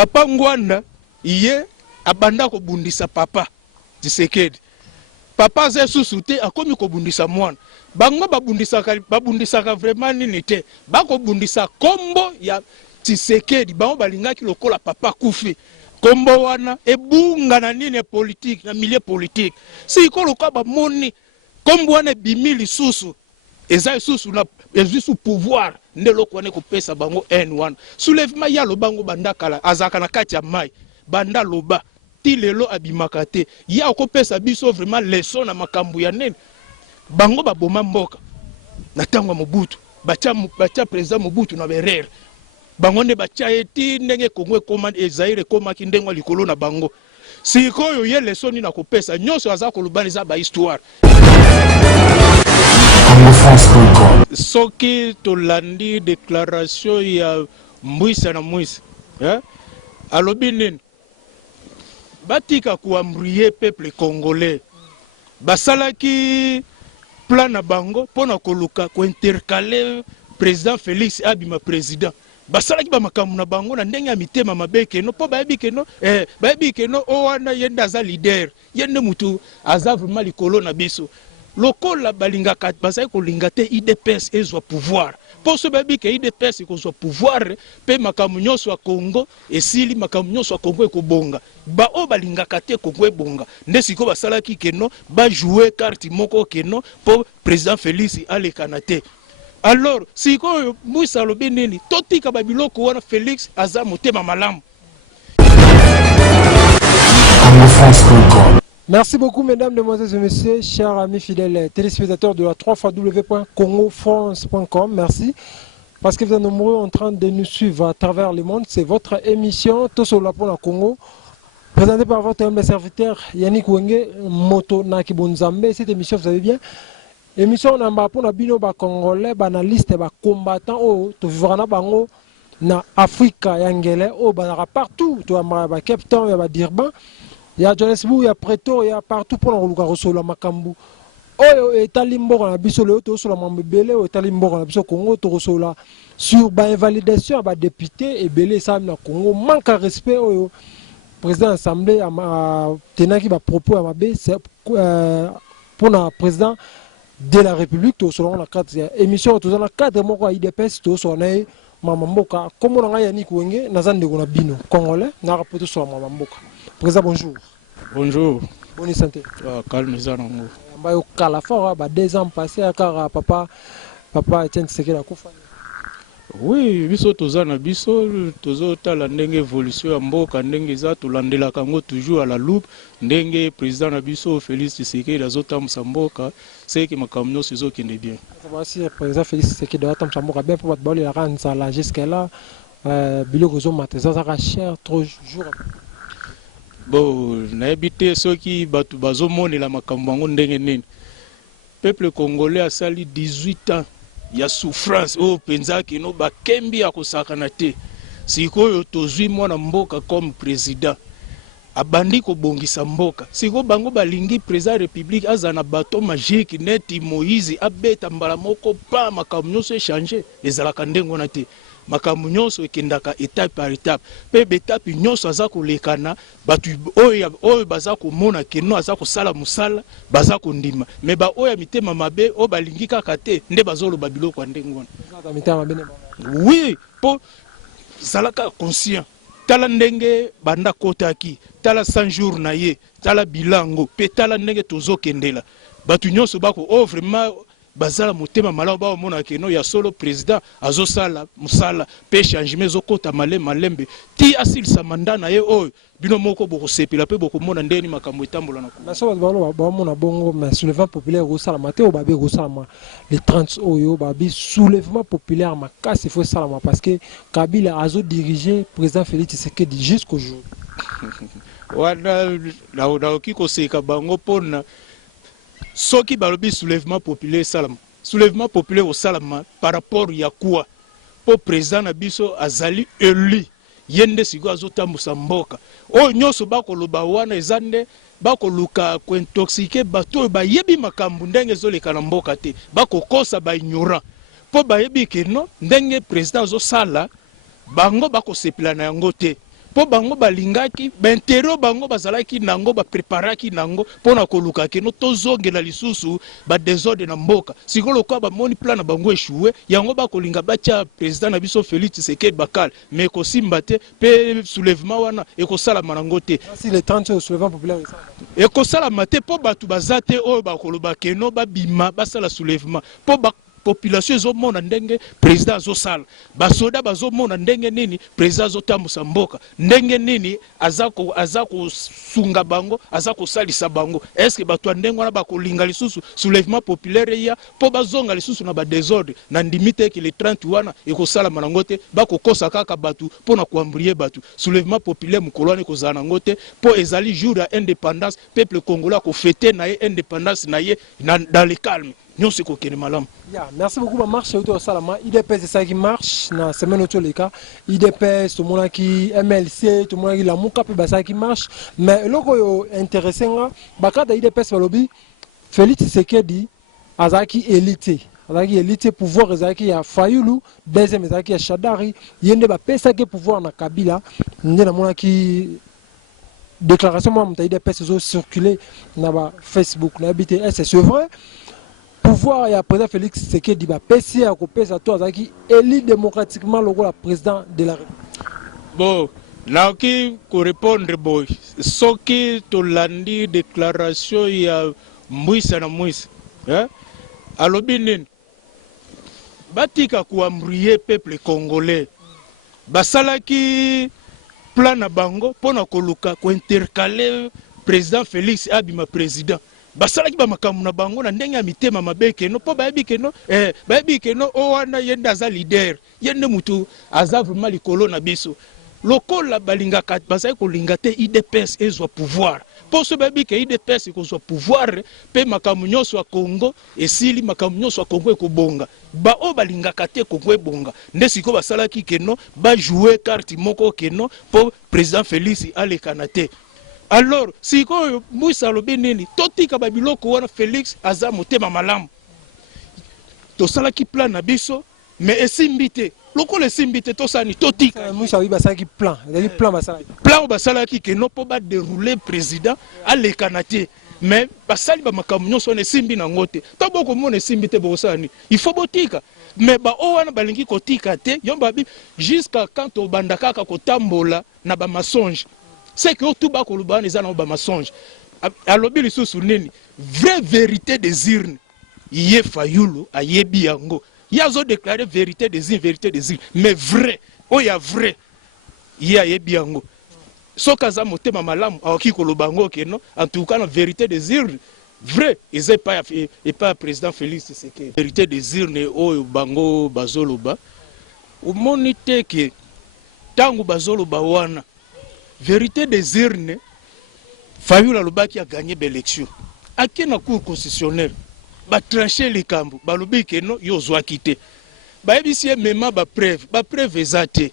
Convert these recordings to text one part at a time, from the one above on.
Papa Ngwanda iye abanda ko bundisa papa Tshisekedi. Papa ze susute akomi ko bundisa mwana. Bango babundisaka vraiment nini te. Bako bundisa kombo ya Tshisekedi. Bango balingaki lokola papa kufi. Kombo wana ebunga na nini politique na milieu politique. Si ikolo ka ba moni kombo wana bimili susu. Eza susu na ezisu pouvoir ndelo kwane ko pesa bango N1. Soulèvement ya lo bango bandakala azaka na kati ya mai. Banda loba ti lelo abimaka te. Ya ko pesa biso vraiment leçon na makambu ya nene. Bango baboma mboka. Na tangwa Mobutu. Bacha président Mobutu na berere. Bango ne bacha eti ndenge Kongo koma Zaire koma kindengwa likolo na bango. Sikoyo ye leçon ni na ko pesa nyonso aza ko lubani za ba histoire. Soki tolandi déclaration ya Mbwisa na Mwisa. Alobi nini? Batika kuambrier peuple congolais. Basalaki plan na bango pona koluka ko intercaler président Félix abima président. Basalaki ba makambu na bango na ndenge ya mitema mabeke no po bayebike no o wana yenda za leader. Yende mutu aza vraiment likolo na biso. Lokola balingaka bazai kolinga te IDPS ezwa pouvoir. Poso babike IDPS ekozwa pouvoir pe makambu nyonso ya Congo esili makambu nyonso ya Congo ekobonga. Ba o balingaka te Congo ebonga. Nde siko basalaki keno ba jouer carte moko keno po président Félix alekana te. Alors siko Mbwisa lobi nini totika babiloko wana Félix aza motema malamu. Merci beaucoup, mesdames, demoiselles et messieurs, chers amis fidèles téléspectateurs de la 3x.congofrance.com. Merci parce que vous êtes nombreux en train de nous suivre à travers le monde. C'est votre émission Tous sur la Pona Congo, présentée par votre humble serviteur Yannick Wenge Moto Nakibonzambe. Cette émission, vous savez bien, émission namba pona bino ba congolais, banaliste, ba combattant, oh, to vivra na bango na Afrika yangele, oh, banara partout, to amara ba Cape Town, ya ba Durban. Il y a Johannesburg, il y a Preto, il y a partout pour nous regarder la Makambu. Oh, et Talimbo on a biso le to sur la Mambele, ou Talimbo on a biso Congo, to reçoit sur ba invalidation, ba député et belé ça na Congo manque de respect au président de l'Assemblée à tenaki ba propos à ma b pour le président de la République to selon la carte émission to dans la cadre moko IDPS to sur na Mamamboka comme on a Yannick Wenge nazande gona bino congolais na rapporter sur Mamamboka. Président, bonjour. Bonjour. Bonne santé. Calme ça nango. Mbayo kala fort ba 2 ans passés car papa Etienne Tshisekedi a kufa. Oui, biso tozana biso tozo tala ndenge évolution ya mboka ndenge za tolandela kango toujours à la loupe ndenge président na biso Félix Tshisekedi azotambusa mboka c'est que makambo nyonso ezokende bien. Voici président Félix Tshisekedi azotambusa mboka bien pour battre la ranza là jusqu'à là biloko zo mateza za cher 3 jours. Bon, n'habité ceux qui batu bazomone la makambango ndenge nini. Peuple congolais a sali 18 ans. Il y a souffrance. Oh, penza ki no ba kembi ya kosakana te. Sikoyo tozwi mwana mboka comme président. Abandi ko bongisa mboka. Siko bango balingi président république azana bateau magique neti Moïse abeta mbala moko pa makambo nyonso échanger ezalaka ndengo na te. Makambu nyonso ekendaka étape par étape pe betape nyonso aza kolekana batu oyo baza komona keno aza kosala musala baza kondima me ba oyo mitema mabe o balingi kaka te nde bazoloba biloko ndengona oui po zalaka conscient tala ndenge banda kotaki tala 100 jours na ye tala bilango pe tala ndenge tozokendela batu nyonso bako o vraiment bazala motema malamu ba mona keno ya solo président azosala musala pe changement zokota malembe ti asilisa mandat na ye oyo bino moko boko sepela pe boko mona ndeni makambo etambola na ko na so ba mona bongo mais soulèvement populaire au salama te o ba be go salama les 30 oyo ba bi soulèvement populaire makasi faut salama parce que Kabila azo diriger président Félix Tshisekedi jusqu'au jour wana na okiko seka bango pona soki balobi soulèvement populaire salama soulèvement populaire au salama par rapport ya quoi pour président na biso azali élu yende siko azotambusa mboka o nyonso bakoloba wana ezande bakoluka ko intoxiquer bato bayebi makambu ndenge zoleka na mboka te bakokosa ba ignorant po bayebi ke no ndenge président azosala bango bakosepela na yango te po bango balingaki baintero bango bazalaki nango bapreparaki nango mpona koluka keno tozongela lisusu badesordre na mboka sikolo kwa bamoni plan na bango échoué yango bakolinga batya président na biso Félix Tshisekedi bakala mais ekosimba te mpe soulèvement wana ekosalama nango te si les 30 au soulèvement populaire ekosalama te mpo bato baza te oyo bakoloba keno babima basala soulèvement mpo population ezomona ndenge président azosala basoda bazomona ndenge nini président azotambusa mboka ndenge nini aza kosunga bango aza kosalisa bango eske bato ya ndenge wana bakolinga lisusu soulèvement populaire ya mpo bazonga lisusu na badésordre na ndimi te eke le 30 wana ekosalama nango te bakokosa kaka bato mpona koambrie bato soulèvement populaire mokolo wana ekozala nango te mpo ezali jour ya indépendance peuple congolais akofete na ye indépendance na ye dans le calme. Merci beaucoup. Ma marche autour de Salama. IDPS c'est ça qui marche. Na semaine autour les cas. IDPS tout le monde qui MLC tout le monde qui la mouka puis ça qui marche. Mais le ko intéressant baka da IDPS lobby Félix Tshisekedi azaki élité. Azaki élité pouvoir azaki ya Fayulu deuxième azaki ya Shadari yende ba pesa ke pouvoir na Kabila ndé na mona ki déclaration moi mta IDPS zo circuler na ba Facebook na habité c'est vrai. Pouvoir et à président Félix Tshisekedi va passer à couper sa tour qui élit démocratiquement le président de la République. Bon, là qui répondre boy, ce qui te landi déclaration il y a Mouissa na Mouissa, hein? Alors binin, batika kuamrier peuple congolais, basala qui plan na bango pona koluka ko intercaler président Félix abima président. Basalaki ba makamu na bango na ndenge ya mitema mabe keno po bayebi keno o wana yende aza leader yende mutu aza vraiment likolo na biso lokola balingaka bazali kolinga te IDPS ezwa pouvoir po so bayebi ke IDPS ekozwa pouvoir pe makamu nyonso ya Congo esili makamu nyonso ya Congo ekobonga ba o balingaka te Congo ebonga nde siko basalaki keno ba jouer carte moko keno po président Félix alekana te. Alors, si vous avez dit que vous avez Félix aza motema malamu. To sala ki plan na biso, mais esimbite. Loko le simbite to sani totika. Moussa oui basala ki plan. Il y a plan basala. Plan basala ki que non po ba dérouler président à l'écanaté. Mais basali ba makamunyo so ne simbi na ngote. To boko mo ne simbite bo sani. Il faut botika. Mais ba o wana balingi kotika te, yomba bi jusqu'à quand to bandaka ka kotambola na ba mensonge. C'est que tout bas kolubana ils ont ba mensonge. Alobi lisusu nini vraie vérité des urnes. Yé Fayulu a yebi yango. Yazo déclaré vérité des urnes, mais vrai. Oh ya vrai. Yé a yebi yango. Sokaza motema malamu awaki kolobango keno en tout cas la vérité des urnes. Vrai, ils n'est pas président Félix Tshisekedi. Vérité des urnes o bango bazoloba. Au monite que tangu bazoloba wana vérité des urnes, Fayulu Alobaki a gagné l'élection. À qui na cour constitutionnelle, ba trancher les cambos, ba lobi que non, yo zwa quitter. Ba ebisi même ba preuve ezate.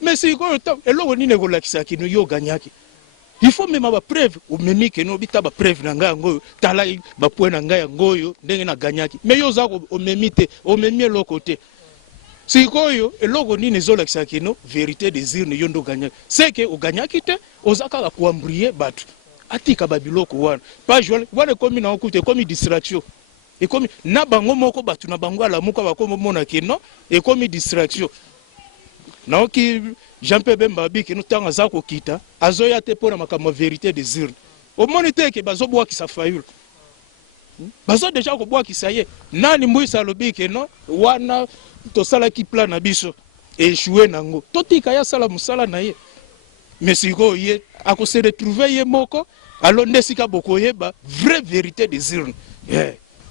Mais si ko temps, eloko ni nego lakisa ki no yo gagnaki. Il faut même ba preuve ou memi que no bita ba preuve na nga ngoyo, tala ba point na nga ngoyo ndenge na gagnaki. Mais yo za ko memite, o memi eloko te. Si koyo eloko ni nezola kisakino vérité des urnes yondo gagna c'est que o gagna kite ozaka ko ambrier batu atika babiloko wana pas jouer wana comme na okute comme distraction et comme na bango moko batu na bango ala muka bakomo mona kino et comme distraction na oki Jean-Pierre Bemba biki no tanga za ko kita azoya te pona makama vérité des urnes au monite ke bazobwa ki sa Fayulu bazo déjà ko bwa ki sa ye nani Mouissa lobiki no wana to sala ki plan na biso échoué nango totika ya sala musala na ye mais siko ye ako se retrouver ye moko alors ndesika boko yeba vraie vérité des urnes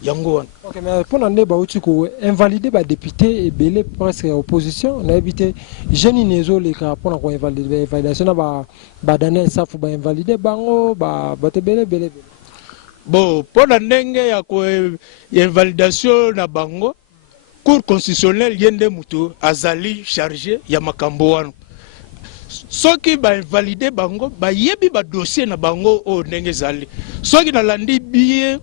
yango wana. OK mais pour l'année ba uti ko invalider ba député et belé presque opposition na éviter jeune nezo le ka pour na invalider validation na ba daner ça faut ba invalider bango ba te belé bon pour la ndenge ya ko invalidation na bango cour constitutionnelle yende mutu azali chargé ya makambo wana soki ba invalider bango ba yebi ba dossier na bango o ndenge zali soki na landi biye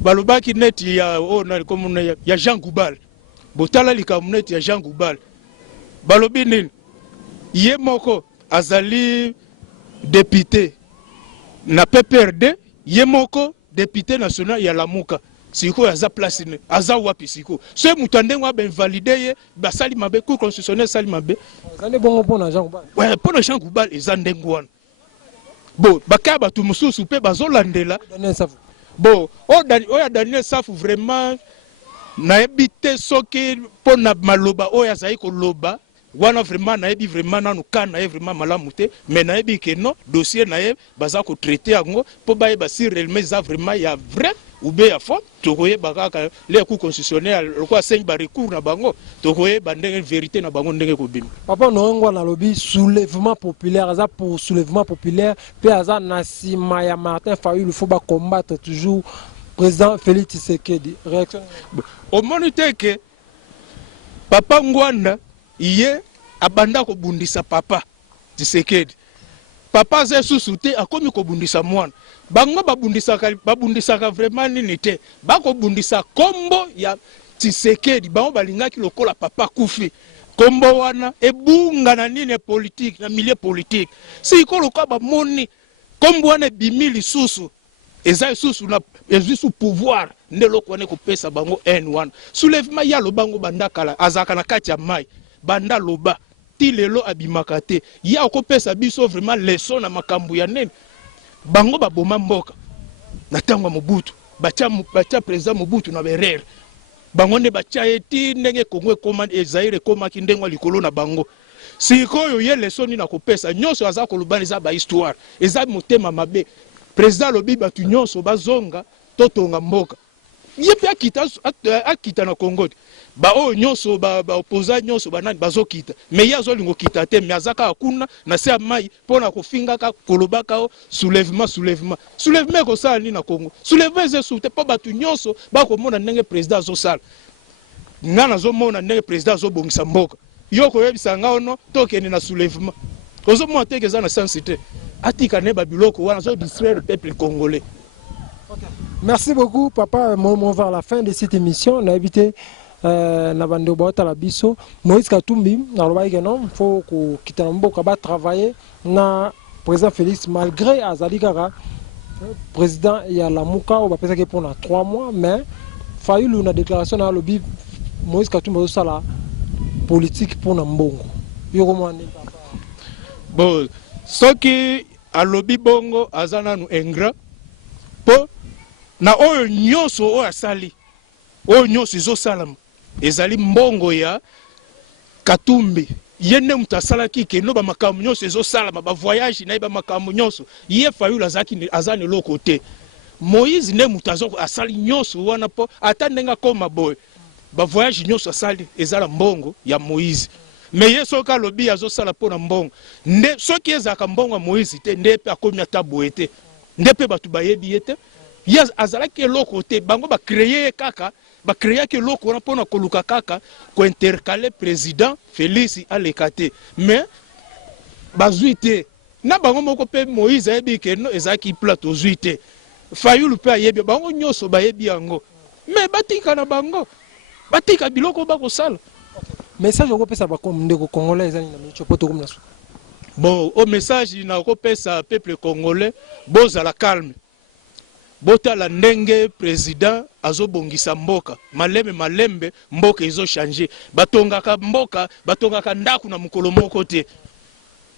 balobaki net ya o na comme ya Jean Goubal botala likamuneti ya Jean Goubal balobi nini ye moko azali député na PPRD, yemoko député national ya Lamuka. Siko aza place ne, aza wapi siko. Ce mutande wa ben validé ba sali mabe cour constitutionnel sali mabe. Zane bongo pona Jean Goubal. Ouais, pona Jean Goubal ezande ngwana. Bon, bakaba tu mususu pe bazolandela. Bon, oya Daniel Safu vraiment na ebité soki pona maloba oya zai ko loba. Wana vraiment na ebi vraiment nanu kana vraiment malamu te, mais na ebi ke non dossier na e baza ko traiter yango po ba eba si réellement za vraiment ya vrai ou bien ya faux tokoye bakaka les cours constitutionnels le quoi 5 ba recours na bango tokoye ba ndenge vérité na bango ndenge ko bim. Papa Noengwa na lobby soulèvement populaire, aza pour soulèvement populaire, pe aza na sima ya Martin Fayulu, il faut ba combattre toujours président Félix Tshisekedi. Réaction au monite que Papa Ngwanda iye abanda ko bundisa papa Tshisekedi. Papa ze susute akomi ko bundisa mwana. Bango babundisaka vraiment nini te. Bako bundisa kombo ya Tshisekedi. Bango balingaki lokola papa kufi. Kombo wana ebunga na nini politique na milieu politique. Si ko lokola ba moni kombo wana bimili susu. Eza susu na ezisu pouvoir nde lokwa ne ko pesa bango N1. Soulèvement ya lo bango bandakala azaka na kati ya mai. Banda loba ti lelo abimaka te ya okopesa biso vraiment leçon na makambo ya nene bango baboma mboka na tango Mobutu bacha président Mobutu na berere bango ne bacha eti ndenge Kongo ekoma Zaire ekomaki ndenge likolo na bango sikoyo ye leçon ni na kopesa nyonso aza kolobana eza ba histoire eza motema mabe président lobi batu nyonso bazonga totonga mboka yepe akita na Congo ba o nyonso ba opposant nyonso banani bazokita mais yazo lingo kita te mais azaka akuna na se mai pona kofinga ka kolobaka o soulèvement ko sala ni na Congo soulèvement ze soute po batu nyonso ba ko mona ndenge président zo sala ngana zo mona ndenge président zo bongisa mboka yoko yebisa ngaono tokeni na soulèvement ozo mo tekeza na sensité atika ne ba biloko wana zo distraire le peuple congolais. Merci beaucoup, papa. On va vers la fin de cette émission. On a évité Nabando Bota la Bisso. Moïse Katumbi, il faut quitter un peu, travailler. Na président Félix, malgré Azaligara, président Yalamuka, on va penser pour 3 mois, mais Fayulu une déclaration dans le lobby. Moïse Katumbi a la politique pour Nambongo. Bon, ce qui a lobby bongo, Azana nous ingrat, pour na oyo nyonso oyo asali oyo nyonso ezosalama ezali mbongo ya Katumbi ye nde mutu asalaki keno bamakambo nyonso ezosalama bavoyage na ye bamakambo nyonso ye Fayulu aza na eloko te Moïse nde mutu asali nyonso wana mpo ata ndenge akoma boye bavoyage nyonso asali ezala mbongo ya Moïse mais ye soki alobi azosala mpo na mbongo nde soki ezalaka mbongo ya Moïse te nde mpe akomi ata boye te nde mpe bato bayebi ye te yes azalaki eloko te bango ba créer kaka ba créer ke eloko wana pona koluka kaka ko intercaler président Félix alekate mais bazuite na bango moko pe Moïse ayebi ke no ezaki plateau zuite Fayulu pe ayebi bango nyonso bayebi yango mais batika na bango batika biloko ba kosala message ko pesa ba comme ndeko congolais ezali na micho poto comme na bon au message na ko pesa peuple congolais bozala calme botala ndenge président azobongisa mboka malembe mboka ezo changer batongaka mboka batongaka ndaku na mukolo moko te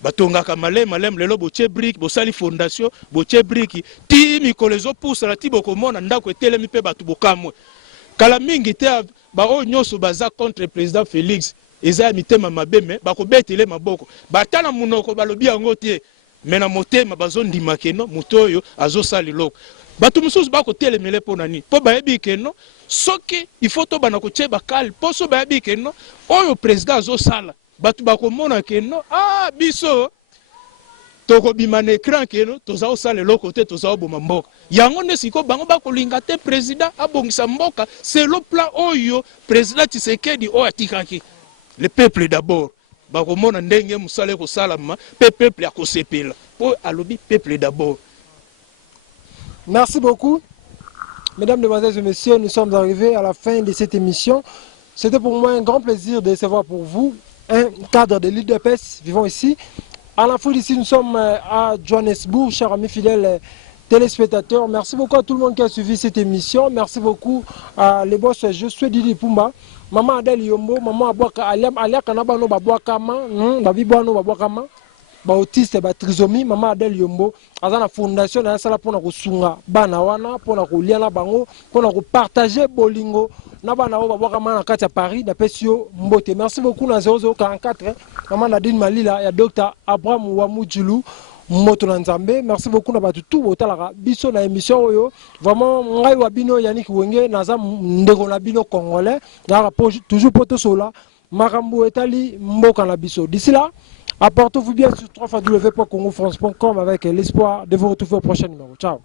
batongaka maleme lelo boche brique bosali fondation boche brique ti mikolo ezo pousa ti bokomona ndaku etelemi pe batu bokamwe kala mingi te ba o nyonso baza contre président Félix eza mitema mabeme bakobetele maboko batana munoko balobi yango te mena motema bazondima keno mutoyo azosali loko batu mususu bako telemele pona ni po bayebi keno soki il faut to bana ko cheba kal po so bayebi keno oyo président azosala batu bako mona keno biso toko bimana écran keno toza osala loko te toza oboma mboka yango nde siko bango bako linga te président abongisa mboka c'est le plan oyo président Tshisekedi oyo atikaki le peuple d'abord bako mona ndenge musale ko salama pe peuple akosepela po alobi peuple d'abord. Merci beaucoup. Mesdames, Mesdemoiselles et Messieurs, nous sommes arrivés à la fin de cette émission. C'était pour moi un grand plaisir de recevoir pour vous un cadre de l'île de Pes vivant ici. En Afrique d'ici, nous sommes à Johannesburg, chers amis fidèles téléspectateurs. Merci beaucoup à tout le monde qui a suivi cette émission. Merci beaucoup à les boss. Je suis Didi Pumba. Maman Adèle Yombo, maman Abouaka Aliam, Aliaka Nabano Babouakama, Babibouano Babouakama. Autiste ba trisomie maman Adèle Yombo azana fondation na sala pona kosunga bana wana pona kolia na bango pona ko partager bolingo na bana o babwaka na kati ya Paris na pesio mbote. Merci beaucoup na 0044 maman Nadine Malila ya Dr Abraham Wamujulu moto na Nzambe. Merci beaucoup na batu tout botalaka biso na émission oyo vraiment ngai wa bino Yannick Wenge naza ndeko na bino congolais na toujours poto sola makambo etali mboka na biso. D'ici là, apportez-vous bien sur www.congofrance.com avec l'espoir de vous retrouver au prochain numéro. Ciao.